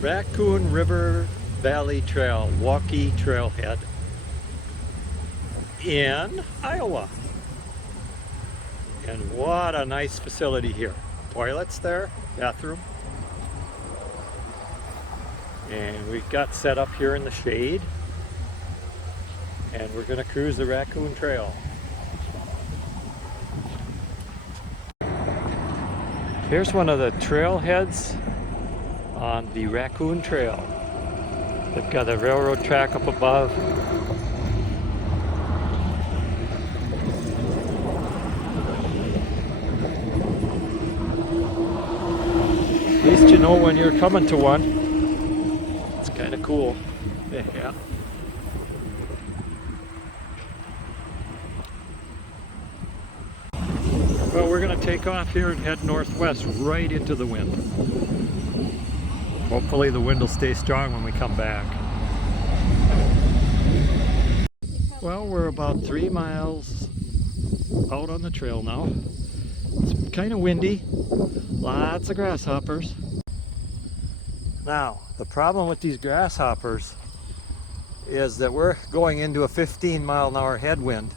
Raccoon River Valley Trail, Waukee Trailhead in Iowa. And what a nice facility here. Toilets there, bathroom. And we've got set up here in the shade. And we're gonna cruise the Raccoon Trail. Here's one of the trailheads on the Raccoon Trail. They've got a railroad track up above. At least you know when you're coming to one. It's kind of cool. Yeah. Well, we're going to take off here and head northwest right into the wind. Hopefully the wind will stay strong when we come back. Well, we're about 3 miles out on the trail now. It's kind of windy, lots of grasshoppers. Now, the problem with these grasshoppers is that we're going into a 15-mile-an-hour headwind.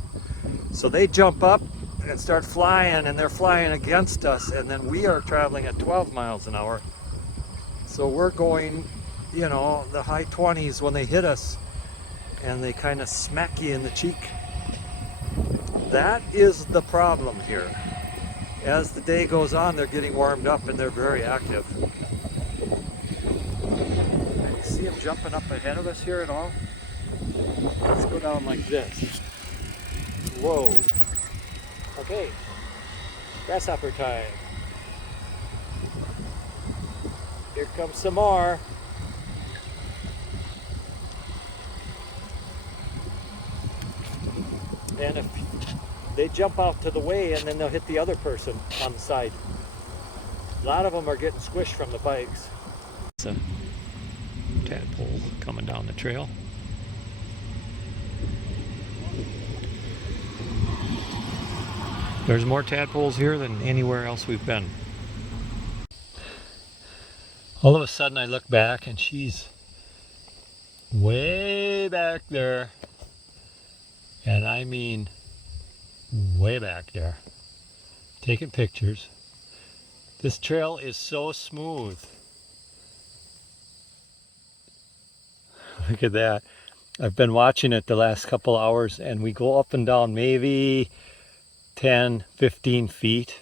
So they jump up and start flying, and they're flying against us, and then we are traveling at 12 miles an hour. So we're going, you know, the high 20s when they hit us, and they kind of smack you in the cheek. That is the problem here. As the day goes on, they're getting warmed up and they're very active. And you see them jumping up ahead of us here at all? Let's go down like this. Whoa. Okay, grasshopper time. Here comes some more. And if they jump out to the way, and then they'll hit the other person on the side. A lot of them are getting squished from the bikes. It's a tadpole coming down the trail. There's more tadpoles here than anywhere else we've been. All of a sudden I look back and she's way back there. And I mean way back there. Taking pictures. This trail is so smooth. Look at that. I've been watching it the last couple hours, and we go up and down maybe 10, 15 feet.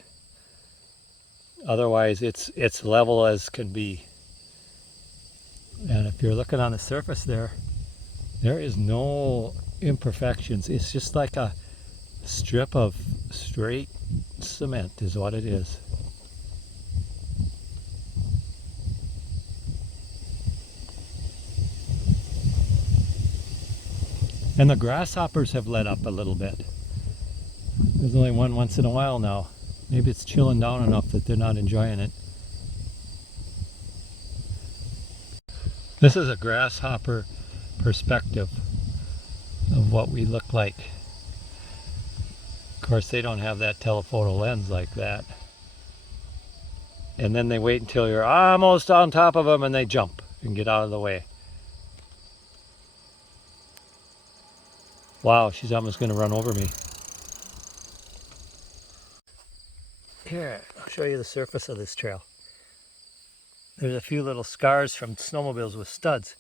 Otherwise it's level as can be. And if you're looking on the surface there is no imperfections. It's just like a strip of straight cement is what it is. And the grasshoppers have let up a little bit. There's only one once in a while now. Maybe it's chilling down enough that they're not enjoying it. This is a grasshopper perspective of what we look like. Of course, they don't have that telephoto lens like that. And then they wait until you're almost on top of them and they jump and get out of the way. Wow, she's almost going to run over me. Here, I'll show you the surface of this trail. There's a few little scars from snowmobiles with studs,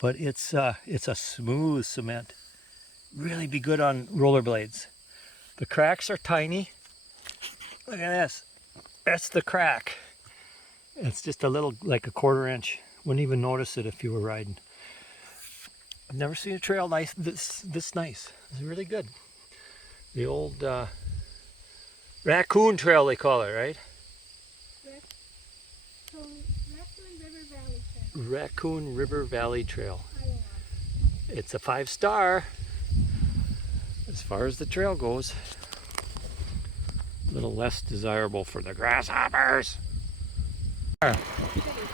but it's a smooth cement. Really be good on rollerblades. The cracks are tiny. Look at this. That's the crack. It's just a little, like a 1/4 inch. Wouldn't even notice it if you were riding. I've never seen a trail this nice. It's really good. The old Raccoon Trail, they call it, right? Raccoon River Valley Trail. Raccoon River Valley Trail. It's a 5-star as far as the trail goes. A little less desirable for the grasshoppers.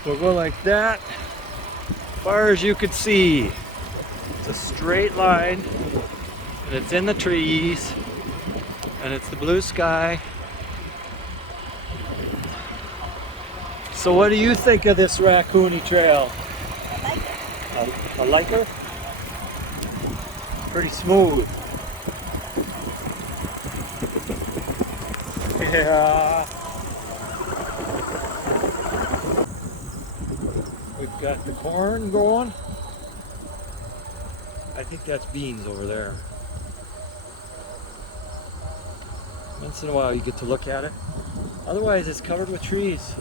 We'll go like that, far as you could see. It's a straight line, and it's in the trees, and it's the blue sky. So what do you think of this Raccoony trail? I like it. I like her? Pretty smooth. Yeah. We've got the corn going. I think that's beans over there. Once in a while you get to look at it. Otherwise it's covered with trees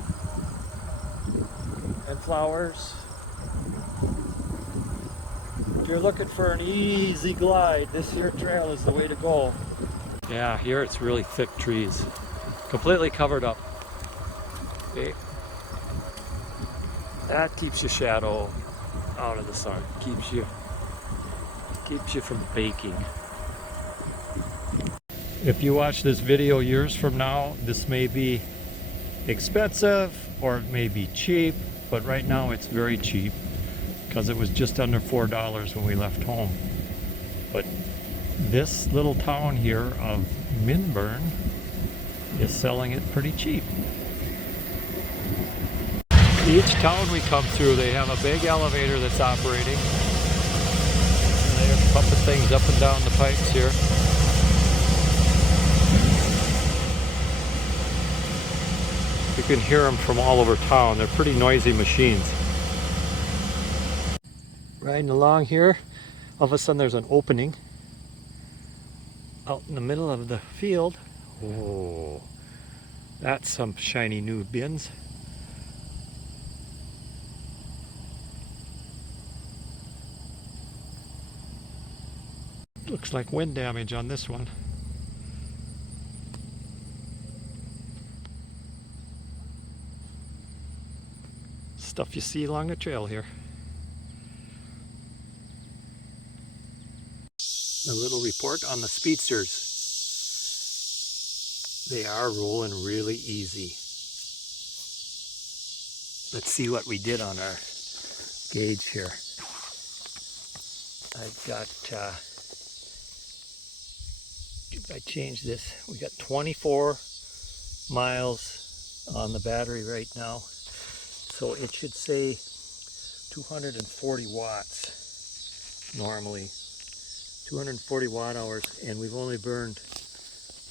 and flowers. If you're looking for an easy glide, this here trail is the way to go. Yeah, here it's really thick trees. Completely covered up. Okay. That keeps your shadow out of the sun. Keeps you from baking. If you watch this video years from now, this may be expensive or it may be cheap, but right now it's very cheap because it was just under $4 when we left home. But this little town here of Minburn is selling it pretty cheap. Each town we come through, they have a big elevator that's operating. And they're pumping things up and down the pipes here. You can hear them from all over town. They're pretty noisy machines. Riding along here, all of a sudden there's an opening out in the middle of the field. Oh, that's some shiny new bins. Looks like wind damage on this one. Stuff you see along the trail here. A little report on the Speedsters. They are rolling really easy. Let's see what we did on our gauge here. I've got, if I change this, we got 24 miles on the battery right now. So it should say 240 watts normally. 240 watt hours, and we've only burned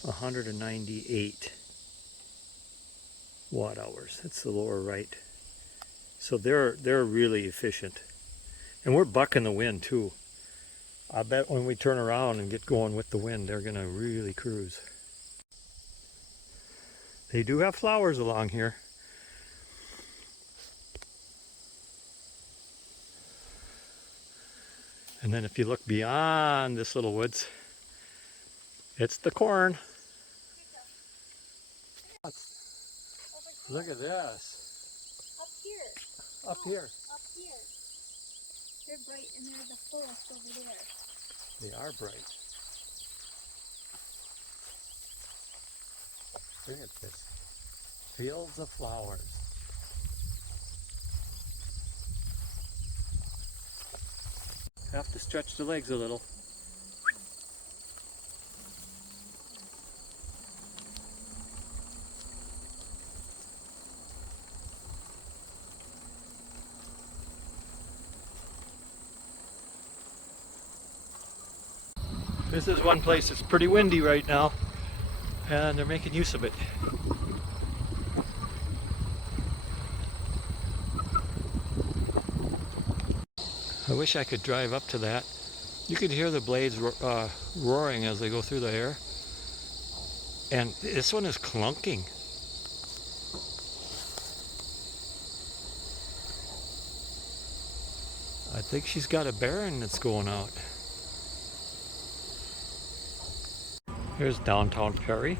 198 watt hours. That's the lower right. So they're really efficient. And we're bucking the wind too. I bet when we turn around and get going with the wind, they're gonna really cruise. They do have flowers along here. And then if you look beyond this little woods, it's the corn. Look at this. Up here. Up here. Up here. They're bright and they're the fullest over there. They are bright. Look at this. Fields of flowers. Have to stretch the legs a little. This is one place that's pretty windy right now, and they're making use of it. I wish I could drive up to that. You could hear the blades roaring as they go through the air. And this one is clunking. I think she's got a bearing that's going out. Here's downtown Perry.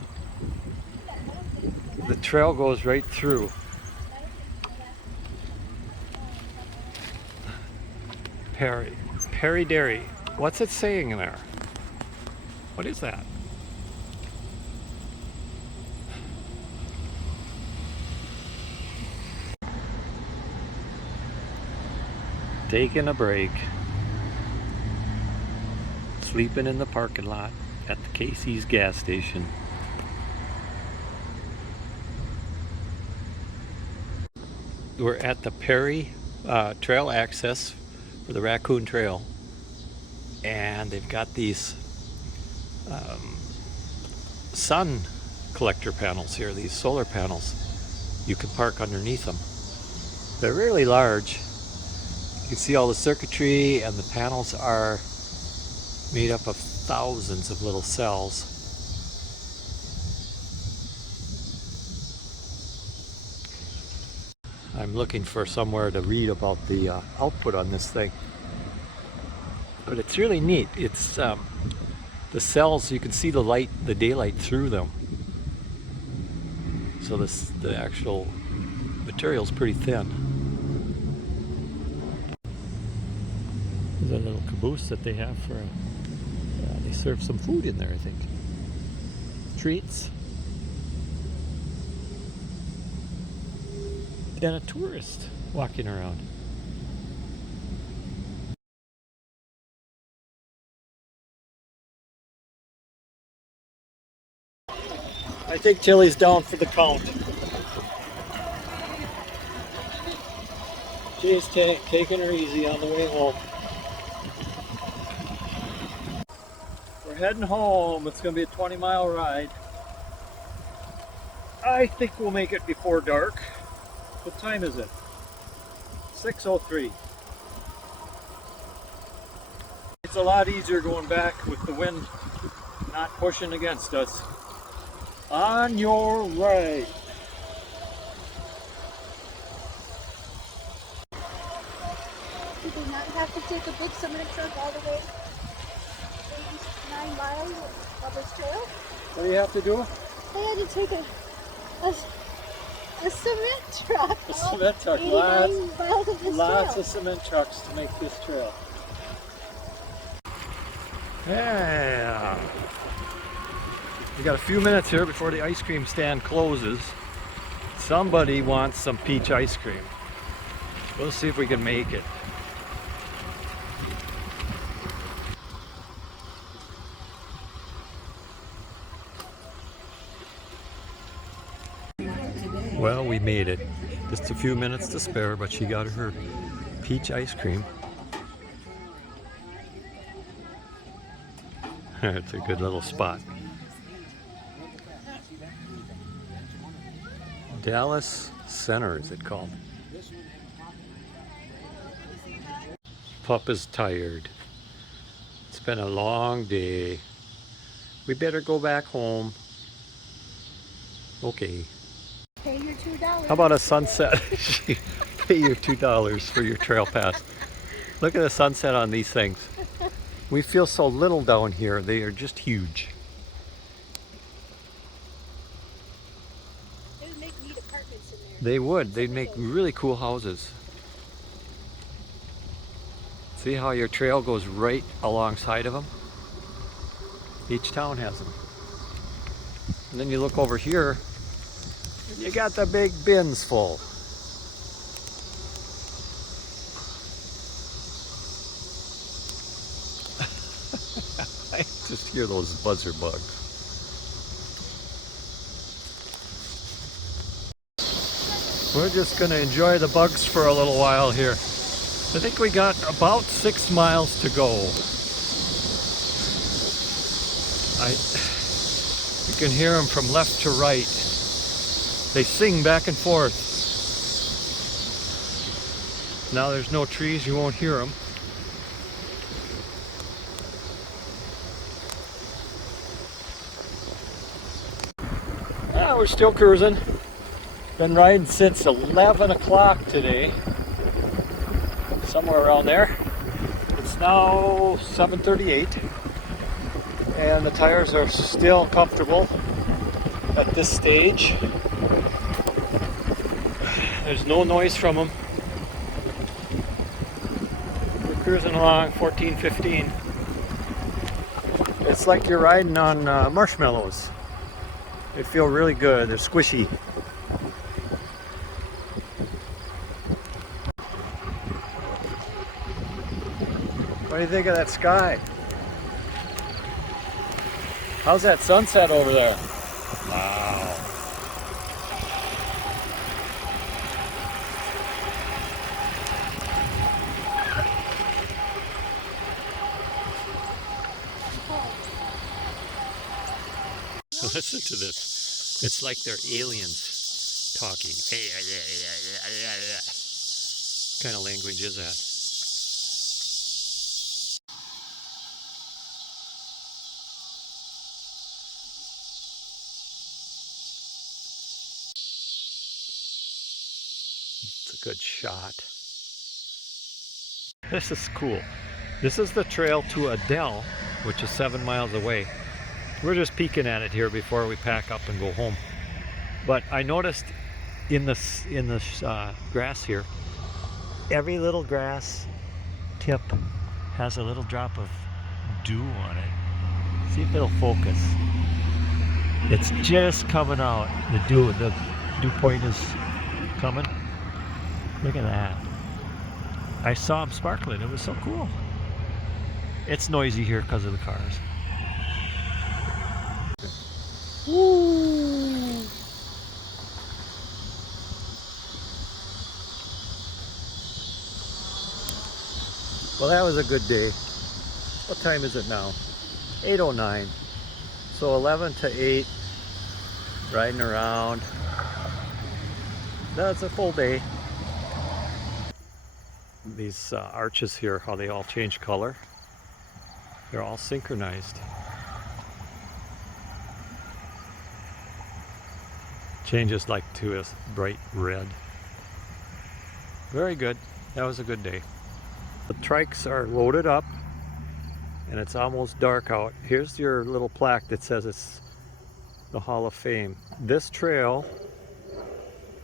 The trail goes right through. Perry Dairy. What's it saying there? What is that? Taking a break. Sleeping in the parking lot at the Casey's gas station. we're at the Perry trail access for the Raccoon Trail, and they've got these sun collector panels here, these solar panels. You can park underneath them. They're really large. You can see all the circuitry, and the panels are made up of thousands of little cells. I'm looking for somewhere to read about the output on this thing. But it's really neat. It's the cells, you can see the light, the daylight through them. So the actual material is pretty thin. There's a little caboose that they have for they serve some food in there, I think. Treats. And a tourist walking around. I think Tilly's down for the count. She's taking her easy on the way home. We're heading home. It's going to be a 20-mile ride. I think we'll make it before dark. What time is it? 6:03. It's a lot easier going back with the wind not pushing against us. On your right. Do they not have to take a big cement truck all the way 9 miles of this trail? What do you have to do? They had to take a cement truck. A cement truck. 89 miles of this Lots trail. of cement trucks to make this trail. Yeah. We got a few minutes here before the ice cream stand closes. Somebody wants some peach ice cream. We'll see if we can make it. Well, we made it. Just a few minutes to spare, but she got her peach ice cream. It's a good little spot. Dallas Center, is it called? Pup is tired. It's been a long day. We better go back home. Okay. Pay your $2. How about a sunset? Pay your $2 for your trail pass. Look at the sunset on these things. We feel so little down here. They are just huge. They would make neat apartments in there. They would. They'd make really cool houses. See how your trail goes right alongside of them? Each town has them. And then you look over here, and you got the big bins full. I just hear those buzzer bugs. We're just going to enjoy the bugs for a little while here. I think we got about 6 miles to go. You can hear them from left to right. They sing back and forth. Now there's no trees, you won't hear them. We're still cruising. Been riding since 11 o'clock today. Somewhere around there. It's now 7:38 and the tires are still comfortable at this stage. There's no noise from them. We're cruising along 14, 15. It's like you're riding on marshmallows. They feel really good. They're squishy. What do you think of that sky? How's that sunset over there? Wow. Listen to this. It's like they're aliens talking. What kind of language is that? It's a good shot. This is cool. This is the trail to Adele, which is 7 miles away. We're just peeking at it here before we pack up and go home. But I noticed in this grass here, every little grass tip has a little drop of dew on it. See if it'll focus. It's just coming out. The dew point is coming. Look at that. I saw them sparkling. It was so cool. It's noisy here because of the cars. Woo! Well, that was a good day. What time is it now? 8:09. So 11 to 8, riding around. That's a full day. These arches here, how they all change color. They're all synchronized. Changes like to a bright red. Very good. That was a good day. The trikes are loaded up and it's almost dark out. Here's your little plaque that says it's the Hall of Fame. This trail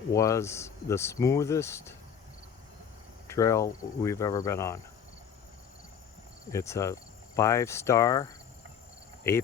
was the smoothest trail we've ever been on. It's a 5-star A+.